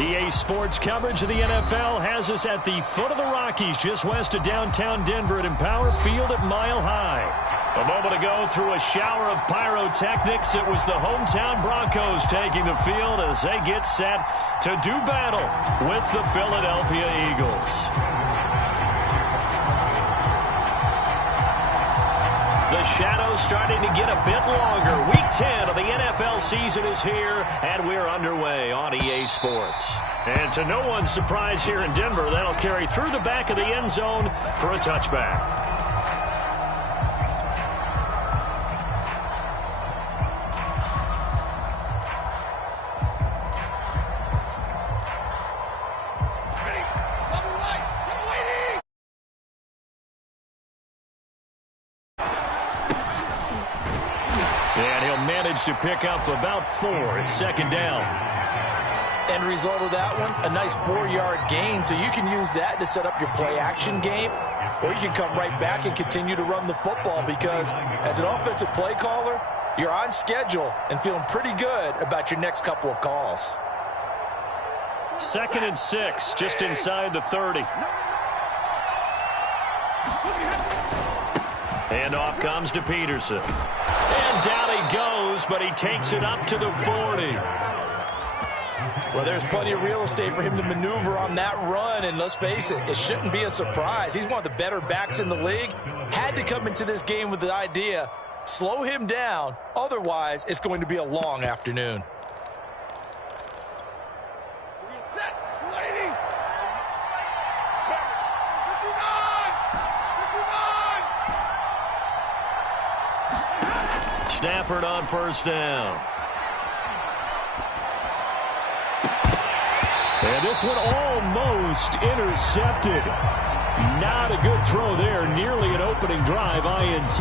EA Sports coverage of the NFL has us at the foot of the Rockies, just west of downtown Denver at Empower Field at Mile High. A moment ago, through a shower of pyrotechnics, it was the hometown Broncos taking the field as they get set to do battle with the Philadelphia Eagles. The shadow's starting to get a bit longer. Week 10 of the NFL season is here, and we're underway on EA Sports. And to no one's surprise here in Denver, that'll carry through the back of the end zone for a touchback. To pick up about 4. It's second down. End result of that one, a nice 4-yard gain, so you can use that to set up your play-action game, or you can come right back and continue to run the football because as an offensive play caller, you're on schedule and feeling pretty good about your next couple of calls. 2nd and 6, just inside the 30. Handoff comes to Peterson. And down he goes, but he takes it up to the 40. Well, there's plenty of real estate for him to maneuver on that run, and let's face it, it shouldn't be a surprise. He's one of the better backs in the league. Had to come into this game with the idea, slow him down, otherwise it's going to be a long afternoon. Stafford on first down. And this one almost intercepted. Not a good throw there. Nearly an opening drive INT.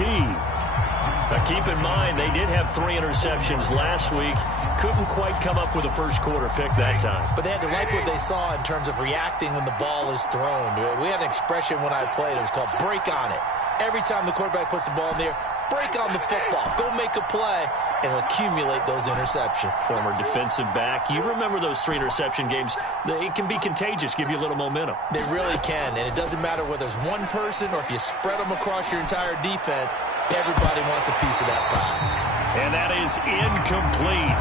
But keep in mind, they did have 3 interceptions last week. Couldn't quite come up with a first quarter pick that time. But they had to like what they saw in terms of reacting when the ball is thrown. We had an expression when I played. It was called break on it. Every time the quarterback puts the ball in there, break on the football. Go make a play and accumulate those interceptions. Former defensive back. You remember those 3 interception games. It can be contagious, give you a little momentum. They really can, and it doesn't matter whether it's one person or if you spread them across your entire defense, everybody wants a piece of that pie. And that is incomplete.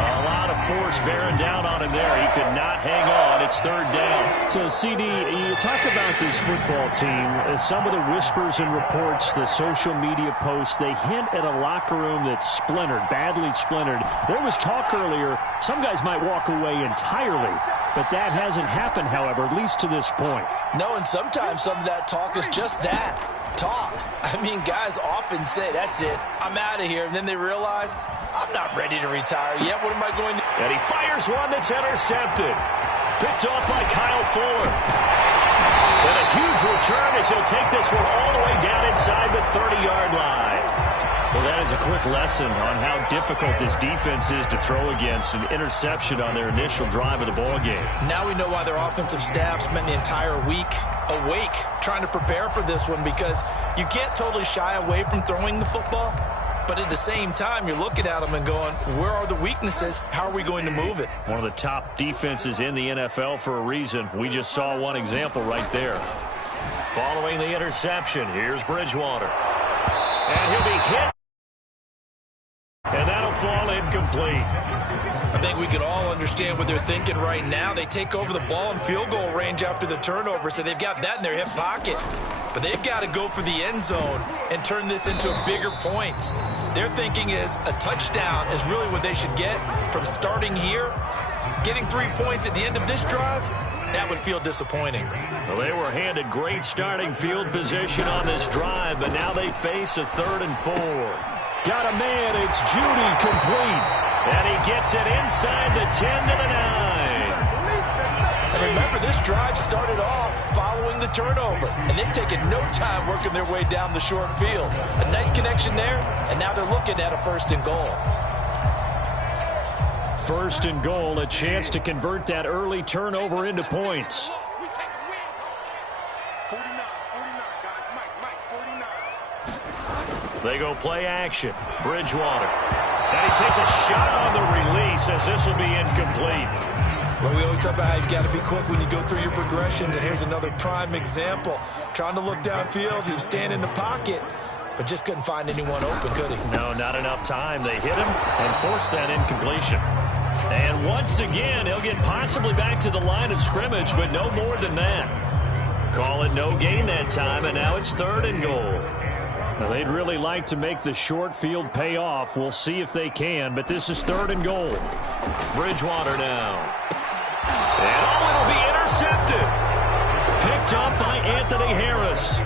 A lot of force bearing down on him there. He could not hang on. It's 3rd down. So, CD, you talk about this football team. Some of the whispers and reports, the social media posts, they hint at a locker room that's splintered, badly splintered. There was talk earlier, some guys might walk away entirely. But that hasn't happened, however, at least to this point. No, and sometimes some of that talk is just that. Talk. I mean, guys often say, that's it, I'm out of here. And then they realize, I'm not ready to retire yet. What am I going to do? And he fires one that's intercepted. Picked off by Kyle Fuller. And a huge return as he'll take this one all the way down inside the 30-yard line. Well, that is a quick lesson on how difficult this defense is to throw against. An interception on their initial drive of the ball game. Now we know why their offensive staff spent the entire week awake trying to prepare for this one, because you can't totally shy away from throwing the football. But at the same time, you're looking at them and going, where are the weaknesses? How are we going to move it? One of the top defenses in the NFL for a reason. We just saw one example right there. Following the interception, here's Bridgewater. And he'll be hit. And that'll fall incomplete. I think we can all understand what they're thinking right now. They take over the ball in field goal range after the turnover, so they've got that in their hip pocket. But they've got to go for the end zone and turn this into a bigger points. Their thinking is a touchdown is really what they should get from starting here. Getting 3 points at the end of this drive, that would feel disappointing. Well, they were handed great starting field position on this drive, but now they face a 3rd and 4. Got a man, it's Judy, complete. And he gets it inside the 10 to the 9. And remember, this drive started off following the turnover, and they've taken no time working their way down the short field. A nice connection there, and now they're looking at a 1st and goal. 1st and goal, a chance to convert that early turnover into points. They go play action. Bridgewater. And he takes a shot on the release as this will be incomplete. Well, we always talk about how you've got to be quick when you go through your progressions, and here's another prime example. Trying to look downfield, he was standing in the pocket, but just couldn't find anyone open, could he? No, not enough time. They hit him and forced that incompletion. And once again, he'll get possibly back to the line of scrimmage, but no more than that. Call it no gain that time, and now it's 3rd and goal. Now, they'd really like to make the short field pay off. We'll see if they can, but this is 3rd and goal. Bridgewater now. And it'll be intercepted. Picked up by Anthony Harris.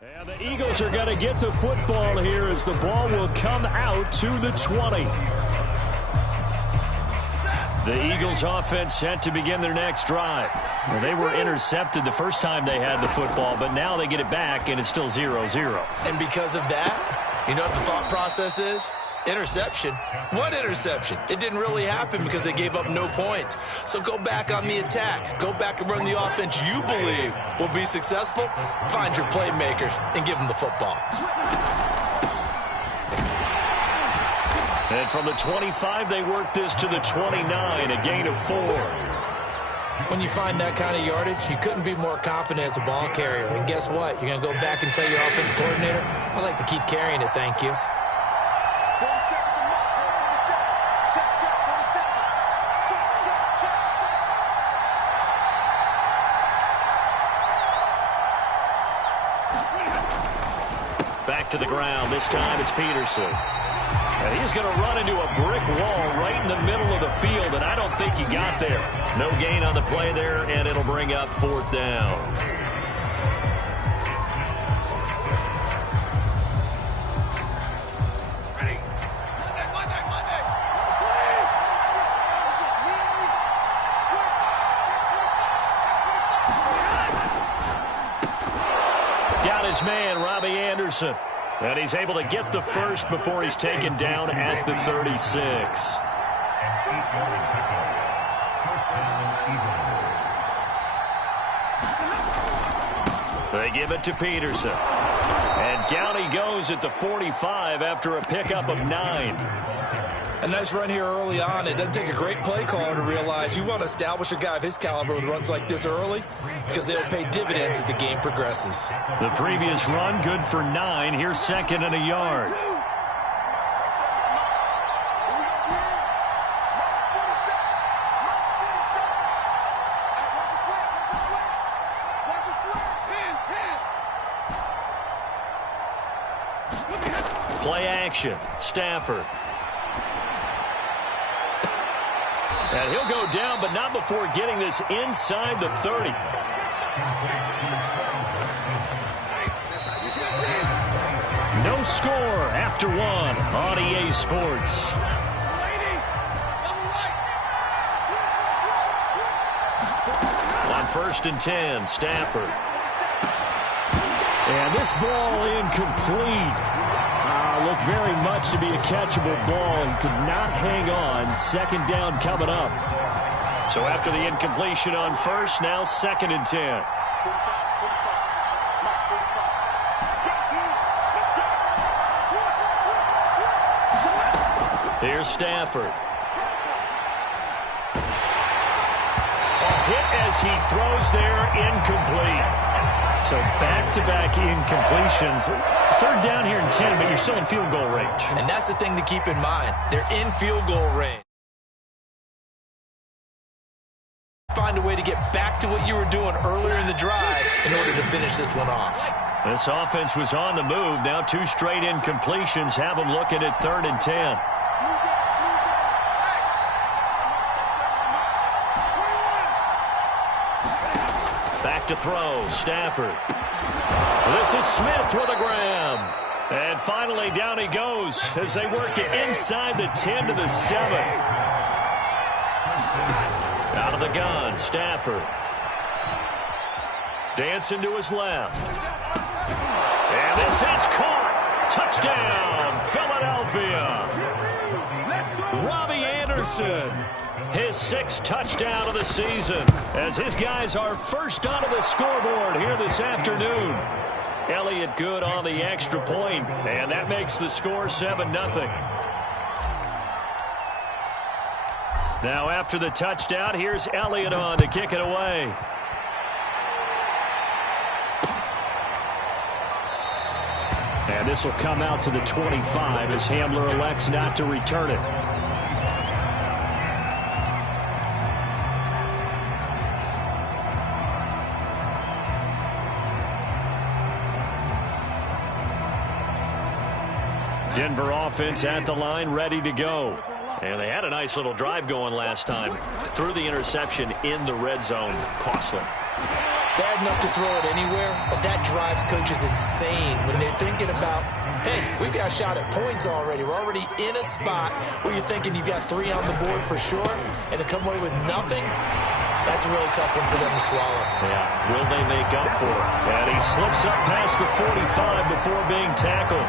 And the Eagles are going to get the football here as the ball will come out to the 20. The Eagles offense set to begin their next drive. Well, they were intercepted the first time they had the football, but now they get it back, and it's still 0-0. And because of that, you know what the thought process is? Interception? What interception? It didn't really happen because they gave up no points. So go back on the attack. Go back and run the offense you believe will be successful. Find your playmakers and give them the football. And from the 25, they work this to the 29, a gain of 4. When you find that kind of yardage, you couldn't be more confident as a ball carrier. And guess what? You're going to go back and tell your offensive coordinator, I'd like to keep carrying it, thank you. Back to the ground. This time it's Peterson. And he's going to run into a brick wall right in the middle of the field, and I don't think he got there. No gain on the play there, and it'll bring up 4th down. Got his man, Robbie Anderson. And he's able to get the first before he's taken down at the 36. They give it to Peterson. And down he goes at the 45 after a pickup of 9. A nice run here early on. It doesn't take a great play caller to realize you want to establish a guy of his caliber with runs like this early because they'll pay dividends as the game progresses. The previous run, good for 9. Here's 2nd and a yard. Play action. Stafford. And he'll go down, but not before getting this inside the 30. No score after 1 on EA Sports. On 1st and 10, Stafford. And this ball incomplete. Looked very much to be a catchable ball and could not hang on. 2nd down coming up. So after the incompletion on 1st, now 2nd and 10. Here's Stafford. A hit as he throws there, incomplete. So back-to-back incompletions. 3rd down here in 10, but you're still in field goal range. And that's the thing to keep in mind. They're in field goal range. Find a way to get back to what you were doing earlier in the drive in order to finish this one off. This offense was on the move. Now 2 straight incompletions have them looking at 3rd and 10. Back to throw, Stafford. This is Smith with a grab. And finally, down he goes as they work it inside the 10 to the 7. Out of the gun, Stafford. Dancing to his left. And this is caught. Touchdown, Philadelphia. Robbie Anderson. His 6th touchdown of the season as his guys are first onto the scoreboard here this afternoon. Elliott good on the extra point, and that makes the score 7-0. Now after the touchdown, here's Elliott on to kick it away. And this will come out to the 25 as Hamler elects not to return it. Denver offense at the line, ready to go. And they had a nice little drive going last time. Threw the interception in the red zone. Costly. Bad enough to throw it anywhere, but that drives coaches insane when they're thinking about, hey, we've got a shot at points already. We're already in a spot where you're thinking you've got 3 on the board for sure, and to come away with nothing, that's a really tough one for them to swallow. Yeah, will they make up for it? And he slips up past the 45 before being tackled.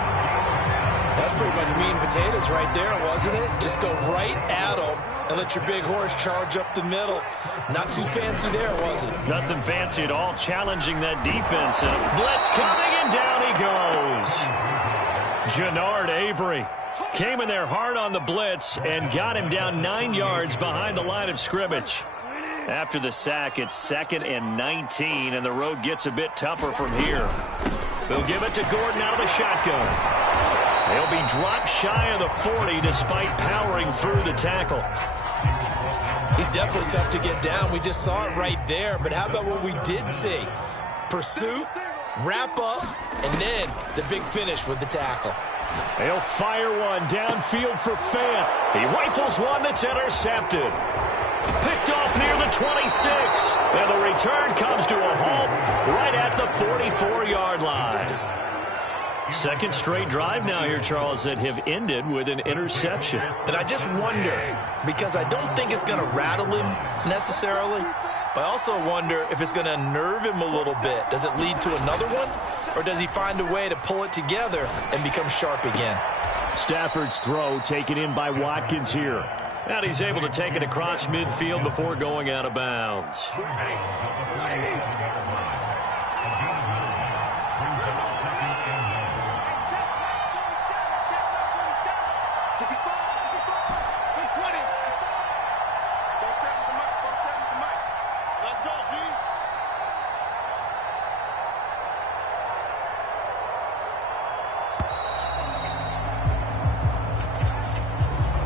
That's pretty much meat and potatoes right there, wasn't it? Just go right at them and let your big horse charge up the middle. Not too fancy there, was it? Nothing fancy at all, challenging that defense. And blitz coming, and down he goes. Jannard Avery came in there hard on the blitz and got him down 9 yards behind the line of scrimmage. After the sack, it's 2nd and 19, and the road gets a bit tougher from here. They'll give it to Gordon out of the shotgun. They'll be dropped shy of the 40 despite powering through the tackle. He's definitely tough to get down. We just saw it right there. But how about what we did see? Pursuit, wrap up, and then the big finish with the tackle. They'll fire one downfield for Fant. He rifles one that's intercepted. Picked off near the 26. And the return comes to a halt right at the 44-yard line. Second straight drive now here, Charles, that have ended with an interception. And I just wonder, because I don't think it's going to rattle him necessarily, but I also wonder if it's going to unnerve him a little bit. Does it lead to another one? Or does he find a way to pull it together and become sharp again? Stafford's throw taken in by Watkins here. And he's able to take it across midfield before going out of bounds.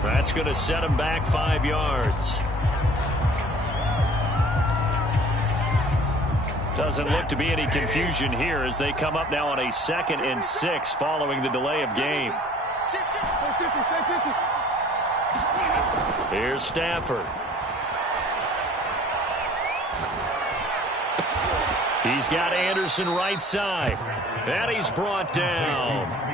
That's going to set him back 5 yards. Doesn't look to be any confusion here as they come up now on a 2nd and 6 following the delay of game. Here's Stafford. He's got Anderson right side. And he's brought down.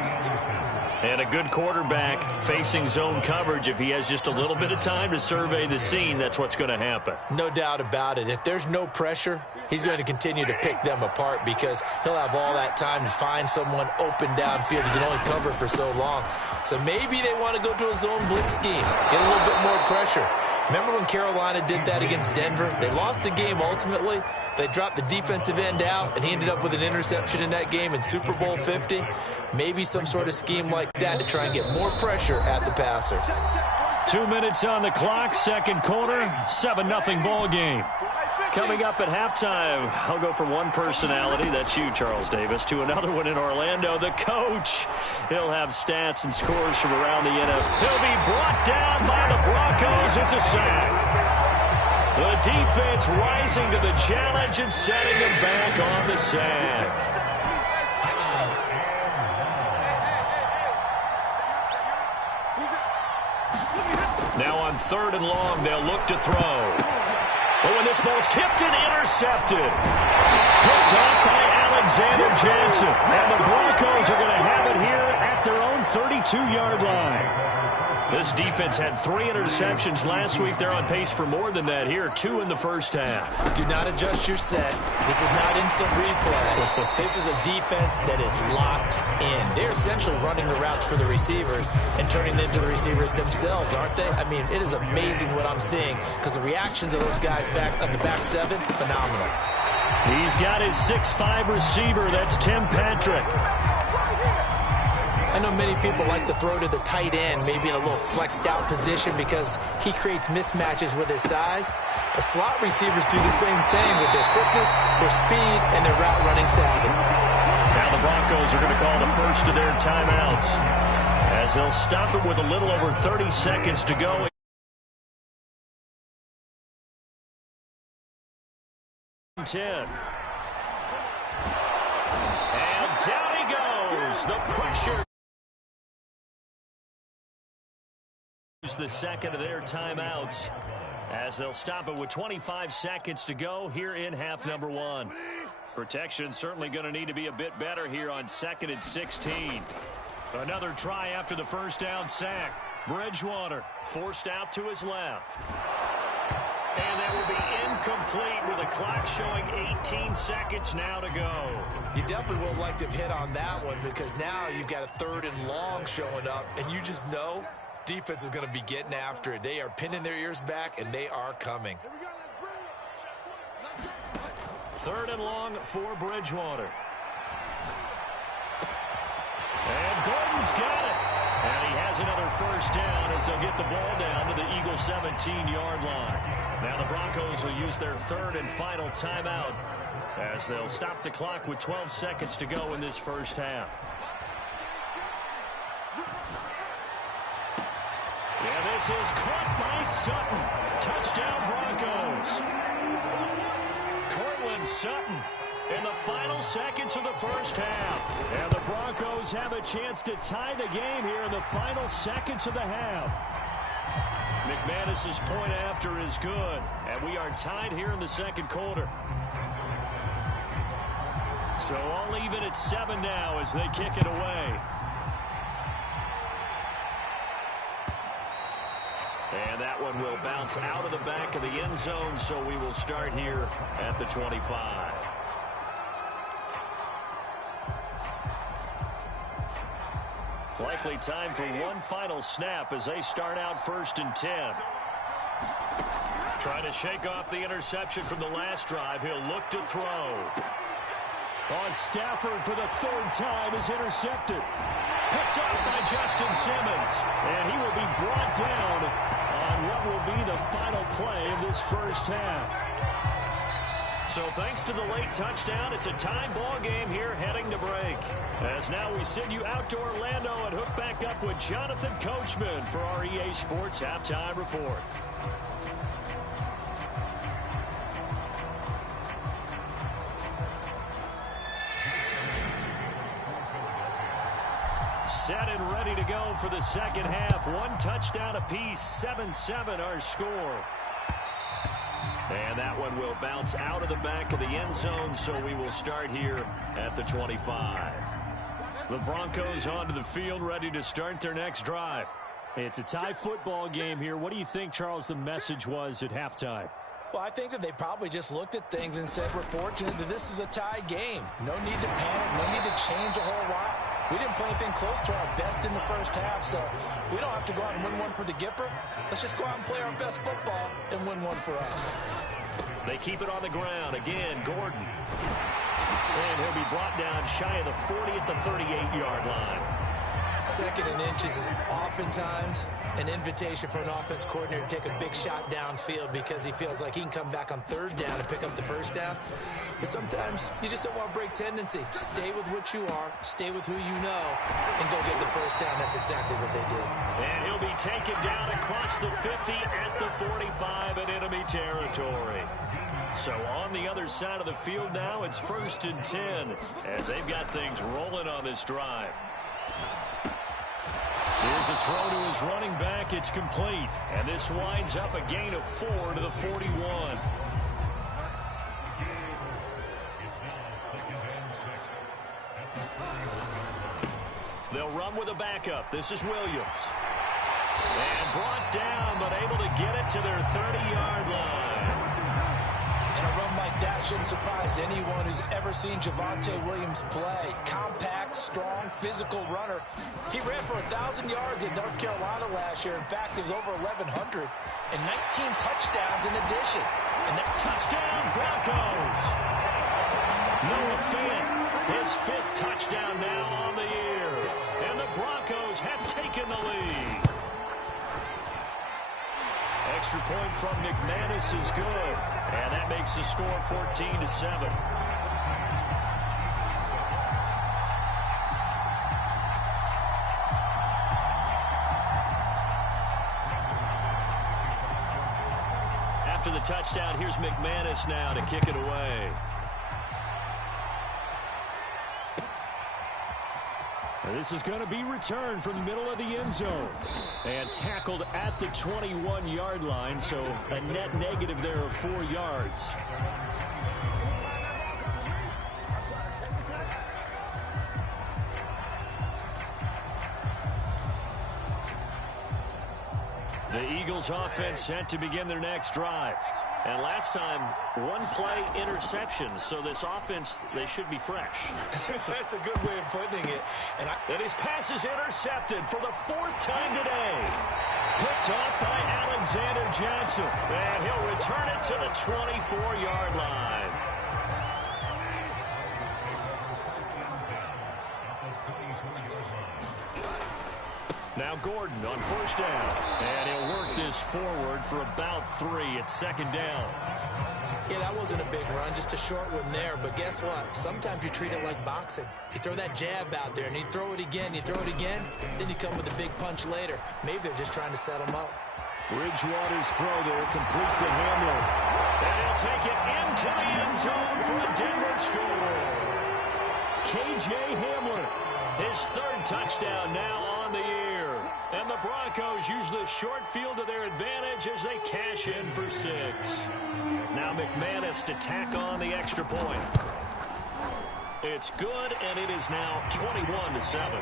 And a good quarterback facing zone coverage. If he has just a little bit of time to survey the scene, that's what's going to happen. No doubt about it. If there's no pressure, he's going to continue to pick them apart because he'll have all that time to find someone open downfield. He can only cover for so long. So maybe they want to go to a zone blitz scheme, get a little bit more pressure. Remember when Carolina did that against Denver? They lost the game ultimately. They dropped the defensive end out, and he ended up with an interception in that game in Super Bowl 50. Maybe some sort of scheme like that to try and get more pressure at the passer. 2 minutes on the clock, second quarter, 7-0 ball game. Coming up at halftime, I'll go from one personality, that's you, Charles Davis, to another one in Orlando, the coach. He'll have stats and scores from around the NFL. He'll be brought down by the Broncos. It's a sack. The defense rising to the challenge and setting them back on the sack. Now on 3rd and long, they'll look to throw. Oh, and this ball's tipped and intercepted. Picked off by Alexander Johnson. And the Broncos are going to have it here at their own 32-yard line. This defense had 3 interceptions last week. They're on pace for more than that here, 2 in the first half. Do not adjust your set. This is not instant replay. This is a defense that is locked in. They're essentially running the routes for the receivers and turning them into the receivers themselves, aren't they? I mean, it is amazing what I'm seeing because the reactions of those guys back on the back 7, phenomenal. He's got his 6'5" receiver. That's Tim Patrick. I know many people like to throw to the tight end, maybe in a little flexed out position because he creates mismatches with his size. But slot receivers do the same thing with their quickness, their speed, and their route running savvy. Now the Broncos are going to call the first of their timeouts as they'll stop it with a little over 30 seconds to go. 10. And down he goes. The pressure. The second of their timeouts as they'll stop it with 25 seconds to go here in half number 1. Protection certainly going to need to be a bit better here on 2nd and 16. Another try after the first down sack. Bridgewater forced out to his left. And that will be incomplete with the clock showing 18 seconds now to go. You definitely would like to hit on that one because now you've got a 3rd and long showing up, and you just know defense is going to be getting after it. They are pinning their ears back, and they are coming. 3rd and long for Bridgewater. And Gordon's got it. And he has another first down as they'll get the ball down to the Eagles' 17-yard line. Now the Broncos will use their 3rd and final timeout as they'll stop the clock with 12 seconds to go in this first half. Yeah, this is caught by Sutton. Touchdown Broncos. Cortland Sutton in the final seconds of the first half. And the Broncos have a chance to tie the game here in the final seconds of the half. McManus's point after is good, and we are tied here in the second quarter. So all even at 7 now as they kick it away. And that one will bounce out of the back of the end zone, so we will start here at the 25. Likely time for one final snap as they start out 1st and 10. Trying to shake off the interception from the last drive. He'll look to throw. On Stafford for the 3rd time is intercepted. Picked up by Justin Simmons. And he will be brought down on what will be the final play of this first half. So thanks to the late touchdown, it's a tie ball game here heading to break. As now we send you out to Orlando and hook back up with Jonathan Coachman for our EA Sports Halftime Report. Set and ready to go for the second half. 1 touchdown apiece, 7-7 our score. And that one will bounce out of the back of the end zone, so we will start here at the 25. The Broncos onto the field, ready to start their next drive. It's a tie football game here. What do you think, Charles, the message was at halftime? Well, I think that they probably just looked at things and said, we're fortunate that this is a tie game. No need to panic, no need to change a whole lot. We didn't play anything close to our best in the first half, so we don't have to go out and win one for the Gipper. Let's just go out and play our best football and win one for us. They keep it on the ground. Again, Gordon. And he'll be brought down shy of the 40 at the 38-yard line. 2nd and inches is oftentimes an invitation for an offense coordinator to take a big shot downfield because he feels like he can come back on 3rd down and pick up the first down. But sometimes you just don't want to break tendency. Stay with what you are, stay with who you know, and go get the first down. That's exactly what they did. And he'll be taken down across the 50 at the 45 in enemy territory. So on the other side of the field now, it's 1st and 10 as they've got things rolling on this drive. Here's a throw to his running back. It's complete. And this winds up a gain of 4 to the 41. They'll run with a backup. This is Williams. And brought down, but able to get it to their 30-yard line. And a run like that shouldn't surprise anyone who's ever seen Javonte Williams play. Compact, strong, physical runner. He ran for 1,000 yards in North Carolina last year. In fact, it was over 1,100 and 19 touchdowns in addition. And that touchdown, Broncos. Noah Fant, his 5th touchdown now on the year. And the Broncos taken the lead. Extra point from McManus is good. And that makes the score 14-7. After the touchdown, here's McManus now to kick it away. And this is going to be returned from the middle of the end zone. And tackled at the 21-yard line, so a net negative there of 4 yards. The Eagles offense set to begin their next drive. And last time, one-play interception. So this offense, they should be fresh. That's a good way of putting it. And his pass is intercepted for the 4th time today. Picked off by Alexander Johnson. And he'll return it to the 24-yard line. Now Gordon on first down. And he'll work this forward for about 3 at second down. Yeah, that wasn't a big run, just a short one there. But guess what? Sometimes you treat it like boxing. You throw that jab out there, and you throw it again, then you come with a big punch later. Maybe they're just trying to set him up. Bridgewater's throw there, complete to Hamler. And he'll take it into the end zone for a Denver score. K.J. Hamler, his 3rd touchdown now on the year. And the Broncos use the short field to their advantage as they cash in for 6. Now McManus to tack on the extra point. It's good, and it is now 21-7.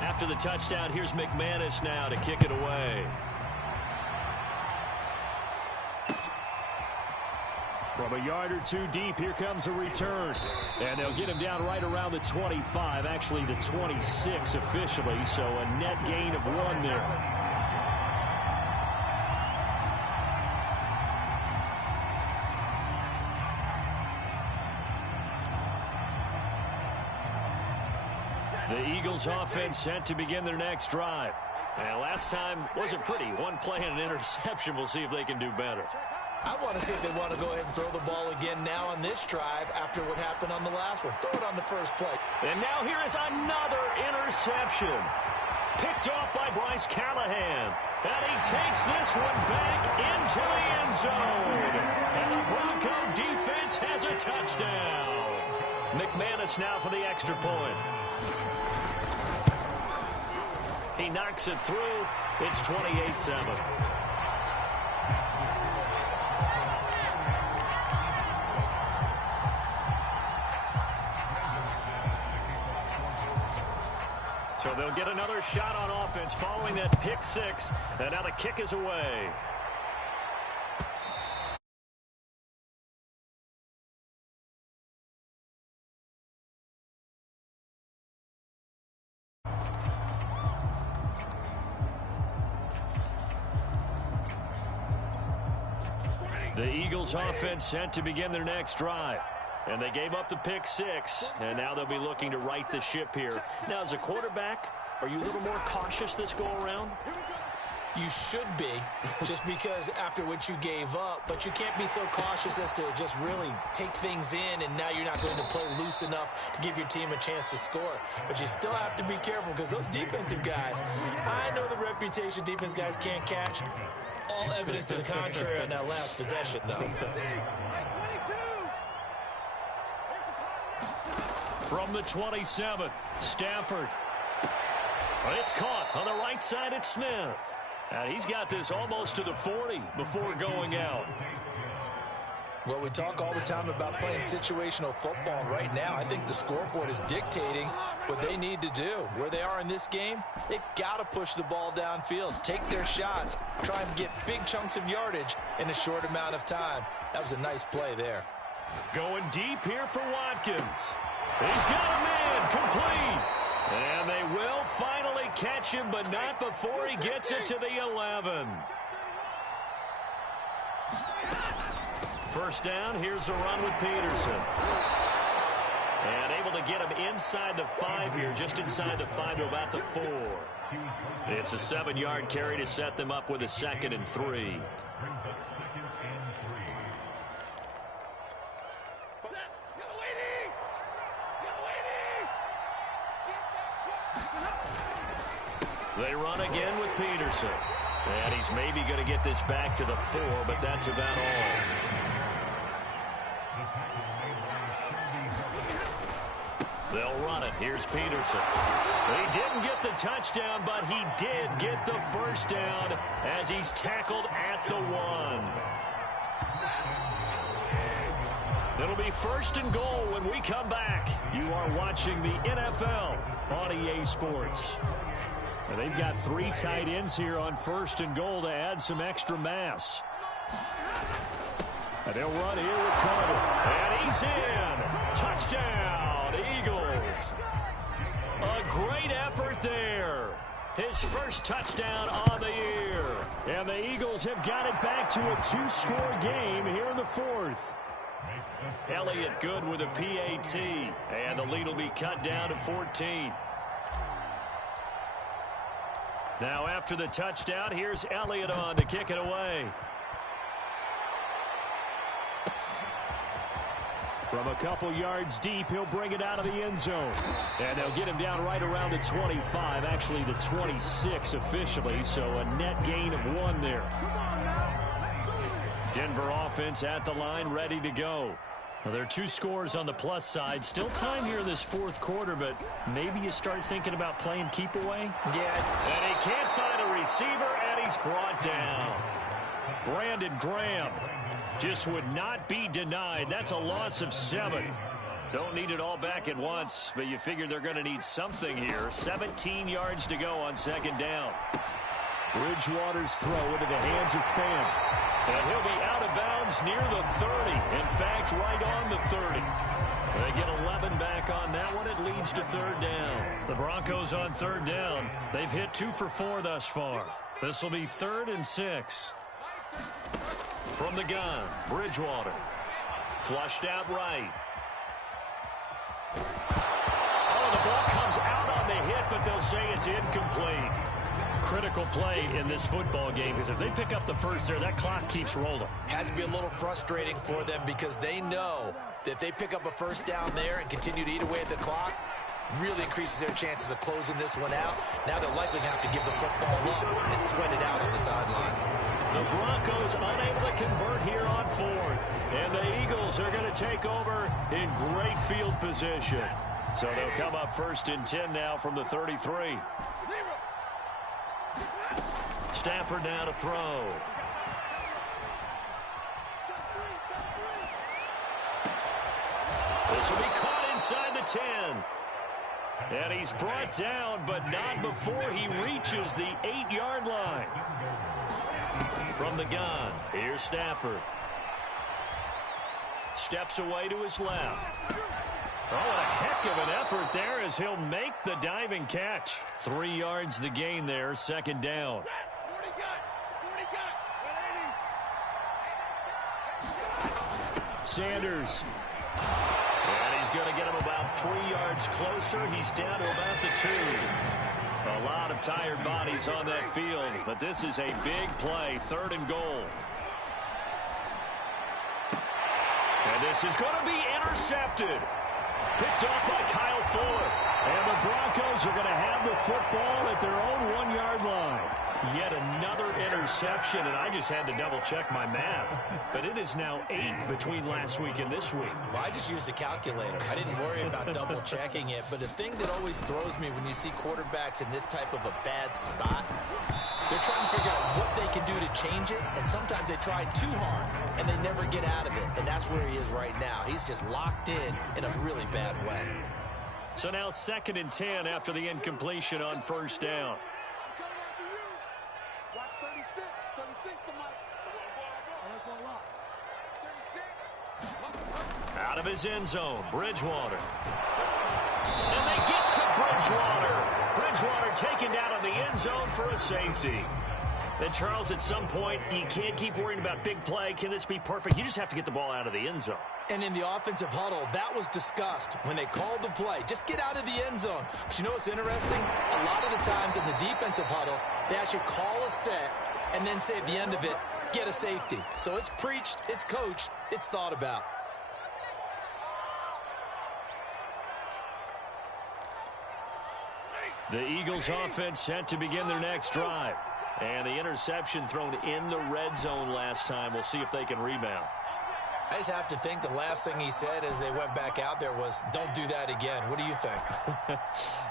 After the touchdown, here's McManus now to kick it away. From a yard or 2 deep, here comes a return. And they'll get him down right around the 25, actually the 26 officially, so a net gain of 1 there. The Eagles offense set to begin their next drive. And last time wasn't pretty. 1 play and an interception. We'll see if they can do better. I want to see if they want to go ahead and throw the ball again now on this drive after what happened on the last one. Throw it on the first play. And now here is another interception. Picked off by Bryce Callahan. And he takes this one back into the end zone. And the Bronco defense has a touchdown. McManus now for the extra point. He knocks it through. It's 28-7. So they'll get another shot on offense following that pick 6. And now the kick is away. The Eagles offense set to begin their next drive. And they gave up the pick 6, and now they'll be looking to right the ship here. Now, as a quarterback, are you a little more cautious this go-around? You should be, just because after what you gave up, but you can't be so cautious as to just really take things in, and now you're not going to play loose enough to give your team a chance to score. But you still have to be careful because those defensive guys, I know the reputation defense guys can't catch. All evidence to the contrary on that last possession, though. From the 27, Stafford. It's caught on the right side at Smith. And he's got this almost to the 40 before going out. Well, we talk all the time about playing situational football. Right now, I think the scoreboard is dictating what they need to do. Where they are in this game, they've got to push the ball downfield, take their shots, try and get big chunks of yardage in a short amount of time. That was a nice play there. Going deep here for Watkins. He's got a man complete. And they will finally catch him, but not before he gets it to the 11. First down, here's a run with Peterson. And able to get him inside the 5 here, just inside the 5 to about the 4. It's a 7-yard carry to set them up with a 2nd and 3. They run again with Peterson. And he's maybe going to get this back to the 4, but that's about all. They'll run it. Here's Peterson. He didn't get the touchdown, but he did get the first down as he's tackled at the 1. It'll be 1st and goal when we come back. You are watching the NFL on EA Sports. And they've got 3 tight ends here on 1st and goal to add some extra mass. And they'll run here with Carter. And he's in. Touchdown, Eagles. A great effort there. His first touchdown on the year. And the Eagles have got it back to a 2-score game here in the 4th. Elliott good with a PAT. And the lead will be cut down to 14. Now after the touchdown, here's Elliott on to kick it away. From a couple yards deep, he'll bring it out of the end zone. And they'll get him down right around the 25, actually the 26 officially, so a net gain of 1 there. Denver offense at the line, ready to go. Well, there are 2 scores on the plus side. Still time here in this 4th quarter, but maybe you start thinking about playing keep away. Yeah. And he can't find a receiver, and he's brought down. Brandon Graham just would not be denied. That's a loss of 7. Don't need it all back at once, but you figure they're going to need something here. 17 yards to go on 2nd down. Bridgewater's throw into the hands of Pham. And he'll be out of bounds near the 30. In fact, right on the 30. They get 11 back on that one. It leads to 3rd down. The Broncos on 3rd down. They've hit 2 for 4 thus far. This will be 3rd and 6. From the gun, Bridgewater. Flushed out right. Oh, the ball comes out on the hit, but they'll say it's incomplete. Critical play in this football game, because if they pick up the first there, that clock keeps rolling. Has to be a little frustrating for them because they know that if they pick up a first down there and continue to eat away at the clock, really increases their chances of closing this one out. Now they're likely going to have to give the football up and sweat it out on the sideline. The Broncos unable to convert here on 4th. And the Eagles are going to take over in great field position. So they'll come up 1st and 10 now from the 33. Stafford now to throw. This will be caught inside the 10. And he's brought down, but not before he reaches the 8-yard line. From the gun, here's Stafford. Steps away to his left. Oh, what a heck of an effort there as he'll make the diving catch. 3 yards the gain there, 2nd down. Sanders. And he's going to get him about 3 yards closer. He's down to about the 2. A lot of tired bodies on that field, but this is a big play, 3rd and goal. And this is going to be intercepted. Picked off by Kyle Fuller. And the Broncos are going to have the football at their own 1-yard line. Yet another interception, and I just had to double-check my math. But it is now 8 between last week and this week. Well, I just used a calculator. I didn't worry about double-checking it. But the thing that always throws me when you see quarterbacks in this type of a bad spot, they're trying to figure out what they can do to change it, and sometimes they try too hard, and they never get out of it. And that's where he is right now. He's just locked in a really bad way. So now 2nd and 10 after the incompletion on 1st down. Out of his end zone, Bridgewater. And they get to Bridgewater. Bridgewater taken down on the end zone for a safety. And, Charles, at some point, you can't keep worrying about big play. Can this be perfect? You just have to get the ball out of the end zone. And in the offensive huddle, that was discussed when they called the play. Just get out of the end zone. But you know what's interesting? A lot of the times in the defensive huddle, they actually call a set and then say at the end of it, get a safety. So it's preached, it's coached, it's thought about. The Eagles offense set to begin their next drive. And the interception thrown in the red zone last time. We'll see if they can rebound. I just have to think the last thing he said as they went back out there was, don't do that again. What do you think?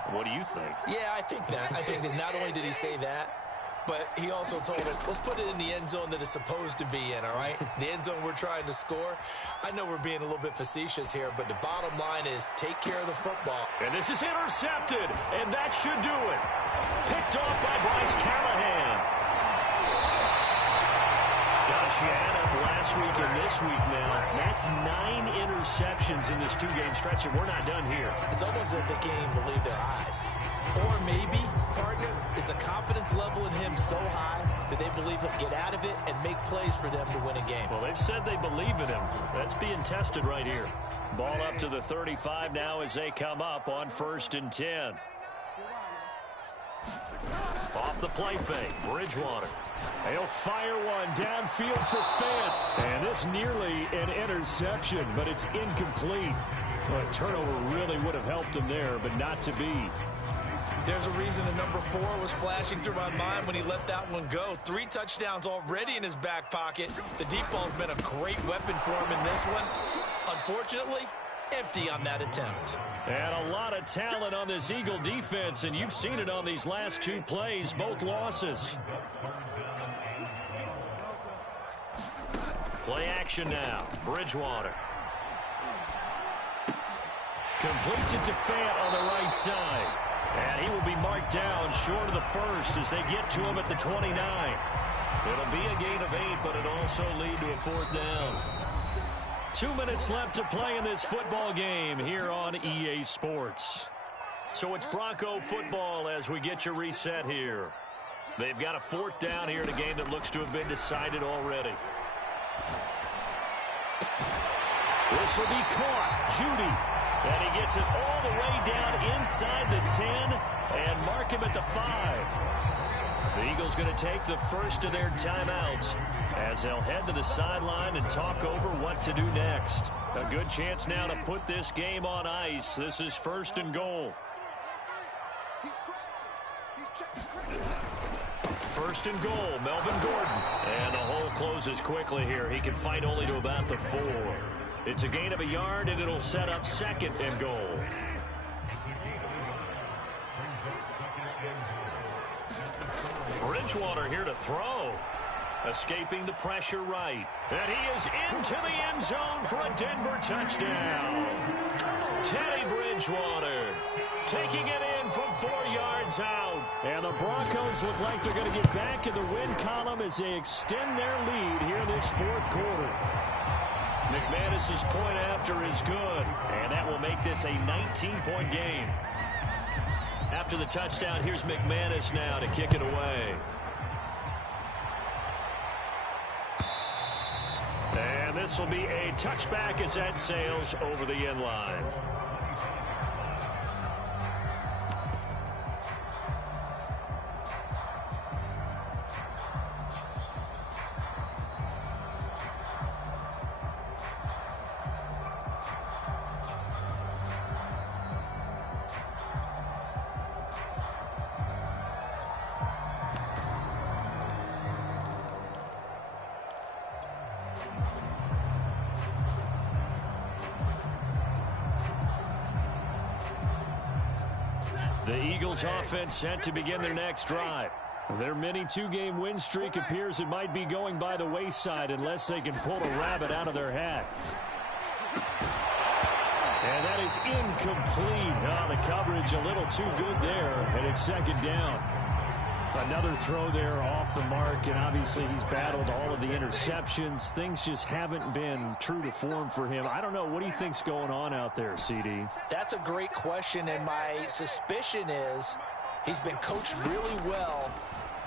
What do you think? Yeah, I think that. I think that not only did he say that, but he also told him, let's put it in the end zone that it's supposed to be in, all right? The end zone we're trying to score. I know we're being a little bit facetious here, but the bottom line is take care of the football. And this is intercepted, and that should do it. Picked off by Bryce Callahan. Gosh, you add up last week and this week now. That's 9 interceptions in this 2-game stretch, and we're not done here. It's almost as if they can't even believe their eyes. Or maybe, partner, is the confidence level in him so high that they believe he'll get out of it and make plays for them to win a game. Well, they've said they believe in him. That's being tested right here. Ball up to the 35 now as they come up on 1st and 10. Off the play fake, Bridgewater. He'll fire one downfield for Fant. And this nearly an interception, but it's incomplete. Well, a turnover really would have helped him there, but not to be. There's a reason the number 4 was flashing through my mind when he let that one go. 3 touchdowns already in his back pocket. The deep ball's been a great weapon for him in this one. Unfortunately, empty on that attempt. And a lot of talent on this Eagle defense, and you've seen it on these last 2 plays, both losses. Play action now. Bridgewater. Completes it to Fant on the right side. And he will be marked down short of the first as they get to him at the 29. It'll be a gain of 8, but it'll also lead to a 4th down. 2 minutes left to play in this football game here on EA Sports. So it's Bronco football as we get your reset here. They've got a 4th down here in a game that looks to have been decided already. This will be caught. Judy. And he gets it all the way down inside the 10 and mark him at the 5. The Eagles going to take the first of their timeouts as they'll head to the sideline and talk over what to do next. A good chance now to put this game on ice. This is 1st and goal. 1st and goal, Melvin Gordon. And the hole closes quickly here. He can fight only to about the 4. It's a gain of a yard, and it'll set up 2nd and goal. Bridgewater here to throw. Escaping the pressure right. And he is into the end zone for a Denver touchdown. Teddy Bridgewater taking it in from 4 yards out. And the Broncos look like they're going to get back in the win column as they extend their lead here in this 4th quarter. McManus's point after is good, and that will make this a 19-point game. After the touchdown, here's McManus now to kick it away. And this will be a touchback as that sails over the end line. The Eagles offense set to begin their next drive. Their mini 2-game win streak appears it might be going by the wayside unless they can pull a rabbit out of their hat. And that is incomplete. Oh, the coverage a little too good there, and it's 2nd down. Another throw there off the mark, and obviously he's battled all of the interceptions. Things just haven't been true to form for him. I don't know. What do you think's going on out there, CD? That's a great question, and my suspicion is he's been coached really well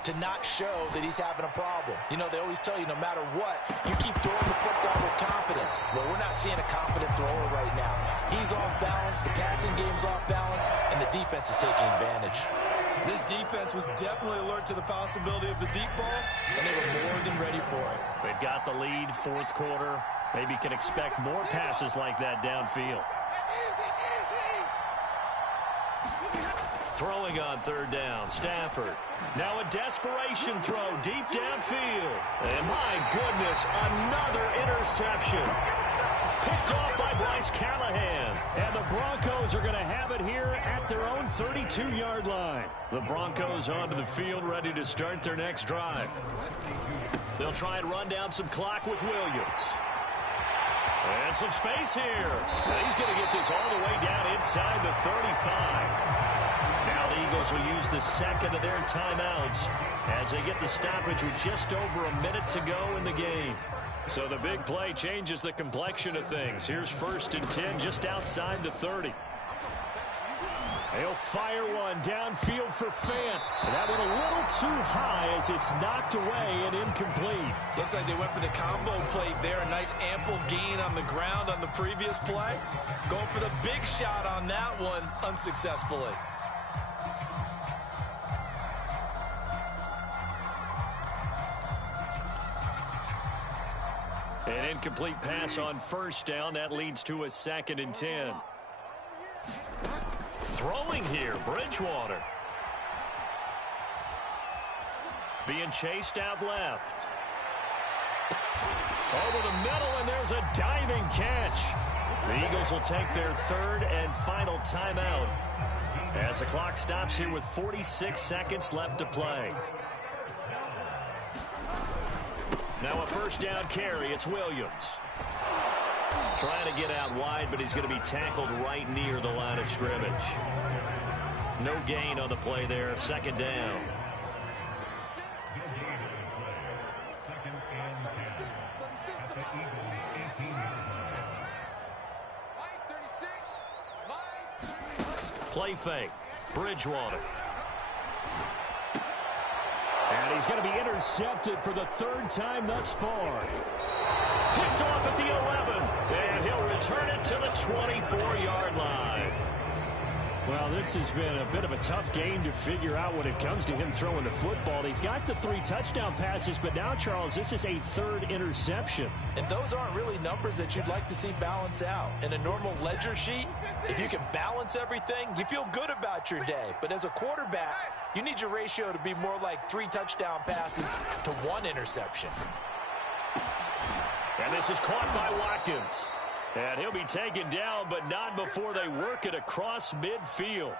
to not show that he's having a problem. You know, they always tell you no matter what, you keep throwing the football with confidence. Well, we're not seeing a confident thrower right now. He's off balance, the passing game's off balance, and the defense is taking advantage. This defense was definitely alert to the possibility of the deep ball, and they were more than ready for it. They've got the lead, fourth quarter. Maybe can expect more passes like that downfield. Throwing on third down, Stafford. Now a desperation throw deep downfield. And my goodness, another interception. Picked off by Bryce Callahan. And the Broncos are going to have it here at their own 32-yard line. The Broncos onto the field, ready to start their next drive. They'll try and run down some clock with Williams. And some space here. And he's going to get this all the way down inside the 35. Now the Eagles will use the second of their timeouts as they get the stoppage with just over a minute to go in the game. So the big play changes the complexion of things. Here's 1st and 10 just outside the 30. He'll fire one downfield for Fant. And that went a little too high as it's knocked away and incomplete. Looks like they went for the combo plate there. A nice ample gain on the ground on the previous play. Going for the big shot on that one unsuccessfully. An incomplete pass on 1st down. That leads to a 2nd and 10. Throwing here, Bridgewater. Being chased out left. Over the middle, and there's a diving catch. The Eagles will take their 3rd and final timeout as the clock stops here with 46 seconds left to play. Now a 1st down carry. It's Williams. Trying to get out wide, but he's going to be tackled right near the line of scrimmage. No gain on the play there. 2nd down. Play fake. Bridgewater. And he's going to be intercepted for the 3rd time thus far. Picked off at the 11, and he'll return it to the 24-yard line. Well, this has been a bit of a tough game to figure out when it comes to him throwing the football. He's got the 3 touchdown passes, but now, Charles, this is a 3rd interception. And those aren't really numbers that you'd like to see balance out. In a normal ledger sheet, if you can balance everything, you feel good about your day. But as a quarterback, you need your ratio to be more like 3 touchdown passes to 1 interception. And this is caught by Watkins. And he'll be taken down, but not before they work it across midfield.